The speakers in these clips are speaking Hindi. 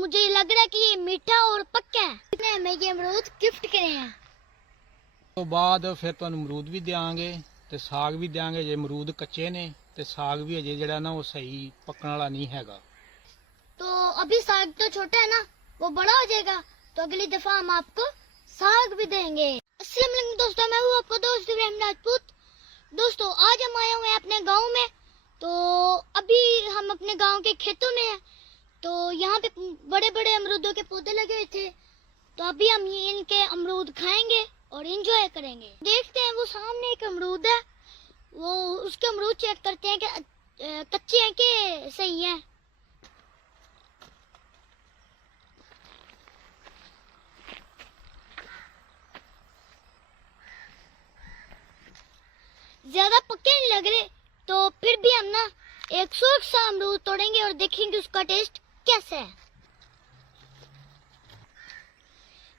मुझे लग रहा है कि ये मीठा और पक्का है। मैं ये अमरूद गिफ्ट करे हैं। तो बाद फिर तुहानू अमरूद भी देंगे ते साग भी देंगे। जे अमरूद कच्चे ने ते साग भी अजे जिहड़ा ना वो सही पकने वाला नहीं हैगा। तो अभी साग तो छोटा है ना, वो बड़ा हो जाएगा तो अगली दफा हम आपको साग भी देंगे। अस्सलाम वालेकुम दोस्तों, मैं हूँ आपका दोस्त इब्राहिम राजपूत। दोस्तों आज हम आए हुए हैं अपने गांव में। तो अभी हम अपने गांव के खेतों में हैं। तो यहाँ पे बड़े बड़े अमरूदों के पौधे लगे हुए थे। तो अभी हम ये इनके अमरूद खाएंगे और एंजॉय करेंगे। देखते हैं वो सामने एक अमरूद है, वो उसके अमरूद चेक करते हैं कि कच्चे हैं कि सही हैं। ज्यादा पक्के नहीं लग रहे, तो फिर भी हम ना 101 सा अमरूद तोड़ेंगे और देखेंगे उसका टेस्ट कैसा है।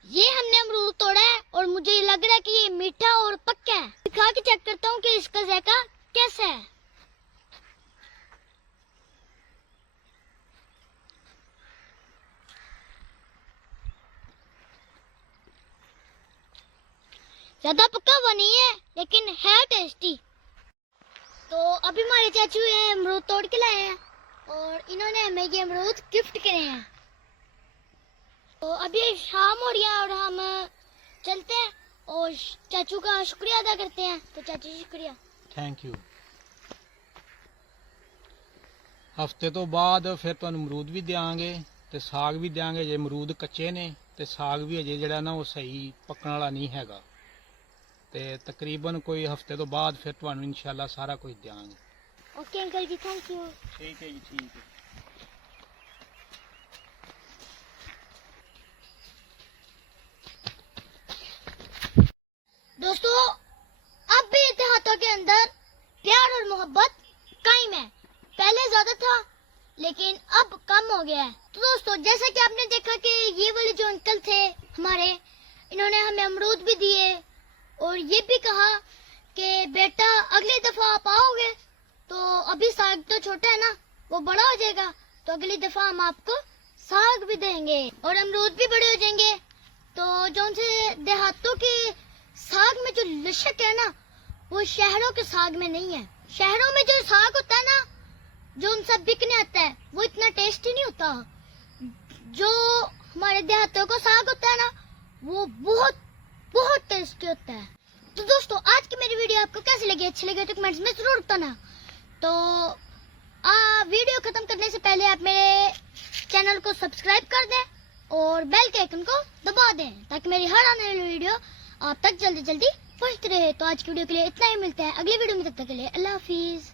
ये हमने अमरूद तोड़ा है और मुझे लग रहा है कि ये मीठा और पक्का है। खा के चेक करता हूँ कि इसका जायका कैसा है। ज्यादा पक्का हुआ नहीं है लेकिन है टेस्टी। तो अभी हमारे चाचू ये अमरूद तोड़ के लाए हैं और इन्होंने हमें ये अमरूद गिफ्ट करे हैं। तो अभी शाम हो रही है और हम चलते हैं और चाचू का शुक्रिया अदा करते हैं। तो चाचू शुक्रिया। Thank you. हफ्ते तो बाद फिर तुहानू अमरूद भी देंगे ते साग भी देंगे। जे अमरूद कच्चे ने ते साग भी अजे जिहड़ा ना वो सही पकने वाला नहीं हैगा। ते तकरीबन कोई हफ्ते तो बाद फिर तुहानू इंशाल्लाह सारा कुछ देंगे। Okay uncle ji, thank you. ठीक है जी, ठीक है। दोस्तों अब भी इतिहादों के अंदर प्यार और मोहब्बत कायम है। पहले ज्यादा था लेकिन अब कम हो गया है। तो दोस्तों जैसा कि आपने देखा कि ये वाले जो अंकल थे हमारे, इन्होंने हमें अमरूद भी दिए और ये भी कहा कि बेटा अगली दफा आप आओगे तो अभी साग तो छोटा है ना, वो बड़ा हो जाएगा तो अगली दफा हम आपको साग भी देंगे और अमरूद भी बड़े हो जाएंगे। तो जो उनसे देहातों के साग में जो लशक है ना, वो शहरों के साग में नहीं है। शहरों में जो साग होता है ना, जो उनसे बिकने आता है, वो इतना टेस्टी नहीं होता। जो हमारे देहातों का साग होता है ना, वो बहुत बहुत टेस्टी होता है। तो दोस्तों आज की मेरी वीडियो आपको कैसी लगी? अच्छी लगी तो कमेंट्स में जरूर बताना। तो वीडियो खत्म करने से पहले आप मेरे चैनल को सब्सक्राइब कर दें और बेल के आइकन को दबा दें ताकि मेरी हर आने वाली वीडियो आप तक जल्दी जल्दी पहुंचती रहे। तो आज की वीडियो के लिए इतना ही, मिलते हैं अगली वीडियो में, तब तक के लिए अल्लाह हाफिज।